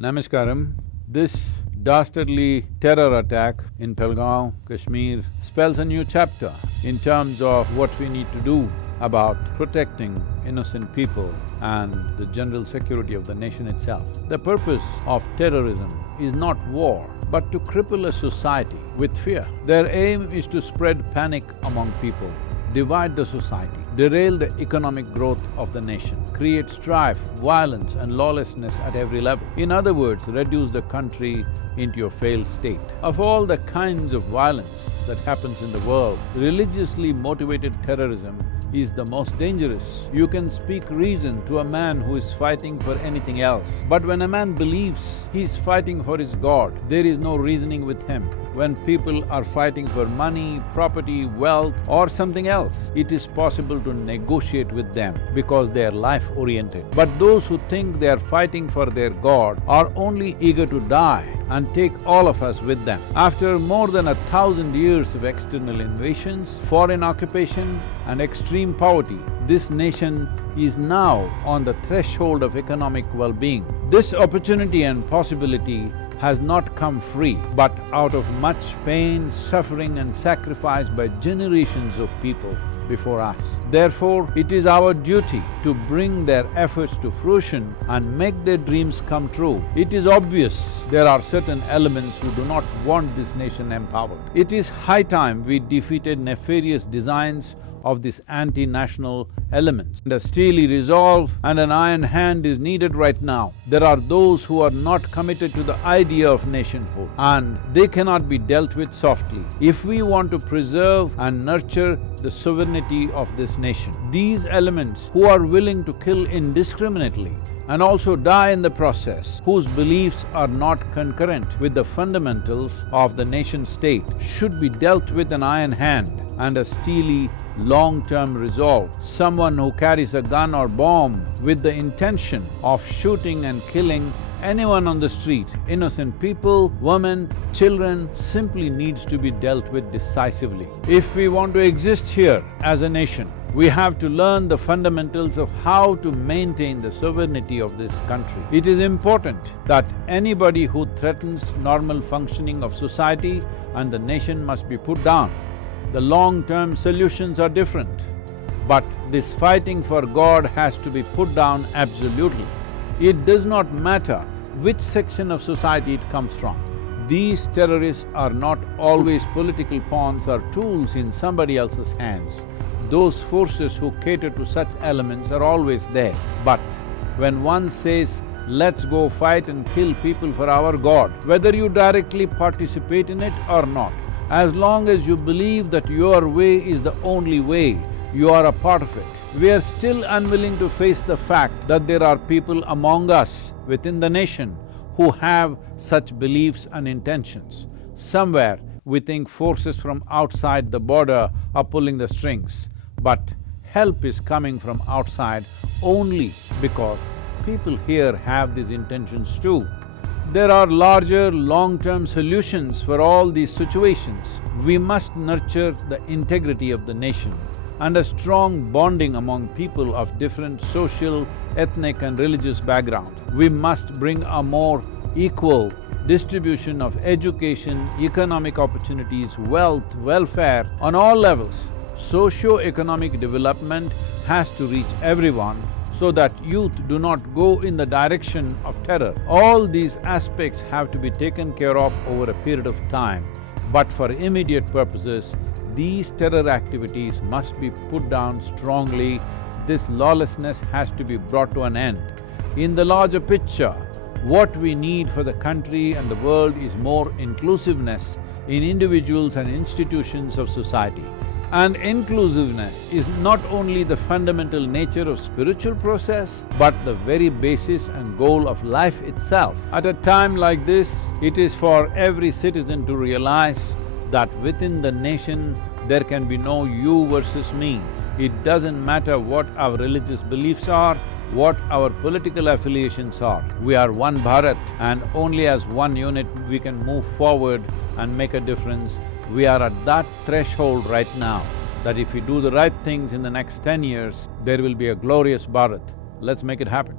Namaskaram. This dastardly terror attack in Pahalgam, Kashmir spells a new chapter in terms of what we need to do about protecting innocent people and the general security of the nation itself. The purpose of terrorism is not war, but to cripple a society with fear. Their aim is to spread panic among people, divide the society, derail the economic growth of the nation, create strife, violence and lawlessness at every level. In other words, reduce the country into a failed state. Of all the kinds of violence that happens in the world, religiously motivated terrorism is the most dangerous. You can speak reason to a man who is fighting for anything else. But when a man believes he is fighting for his God, there is no reasoning with him. When people are fighting for money, property, wealth or something else, it is possible to negotiate with them because they are life-oriented. But those who think they are fighting for their God are only eager to die and take all of us with them. After more than 1,000 years of external invasions, foreign occupation and extreme poverty, this nation is now on the threshold of economic well-being. This opportunity and possibility has not come free, but out of much pain, suffering and sacrifice by generations of people before us. Therefore, it is our duty to bring their efforts to fruition and make their dreams come true. It is obvious there are certain elements who do not want this nation empowered. It is high time we defeated nefarious designs of these anti-national elements. And a steely resolve and an iron hand is needed right now. There are those who are not committed to the idea of nationhood, and they cannot be dealt with softly. If we want to preserve and nurture the sovereignty of this nation, these elements who are willing to kill indiscriminately and also die in the process, whose beliefs are not concurrent with the fundamentals of the nation-state, should be dealt with an iron hand and a steely, long-term resolve. Someone who carries a gun or bomb with the intention of shooting and killing anyone on the street, innocent people, women, children, simply needs to be dealt with decisively. If we want to exist here as a nation, we have to learn the fundamentals of how to maintain the sovereignty of this country. It is important that anybody who threatens normal functioning of society and the nation must be put down. The long-term solutions are different, but this fighting for God has to be put down absolutely. It does not matter which section of society it comes from. These terrorists are not always political pawns or tools in somebody else's hands. Those forces who cater to such elements are always there. But when one says, let's go fight and kill people for our God, whether you directly participate in it or not, as long as you believe that your way is the only way, you are a part of it. We are still unwilling to face the fact that there are people among us within the nation who have such beliefs and intentions. Somewhere we think forces from outside the border are pulling the strings, but help is coming from outside only because people here have these intentions too. There are larger, long-term solutions for all these situations. We must nurture the integrity of the nation and a strong bonding among people of different social, ethnic and religious background. We must bring a more equal distribution of education, economic opportunities, wealth, welfare on all levels. Socio-economic development has to reach everyone so that youth do not go in the direction of terror. All these aspects have to be taken care of over a period of time, but for immediate purposes, these terror activities must be put down strongly. This lawlessness has to be brought to an end. In the larger picture, what we need for the country and the world is more inclusiveness in individuals and institutions of society. And inclusiveness is not only the fundamental nature of spiritual process, but the very basis and goal of life itself. At a time like this, it is for every citizen to realize that within the nation, there can be no you versus me. It doesn't matter what our religious beliefs are, what our political affiliations are. We are one Bharat, and only as one unit we can move forward and make a difference. We are at that threshold right now that if we do the right things in the next 10 years, there will be a glorious Bharat. Let's make it happen.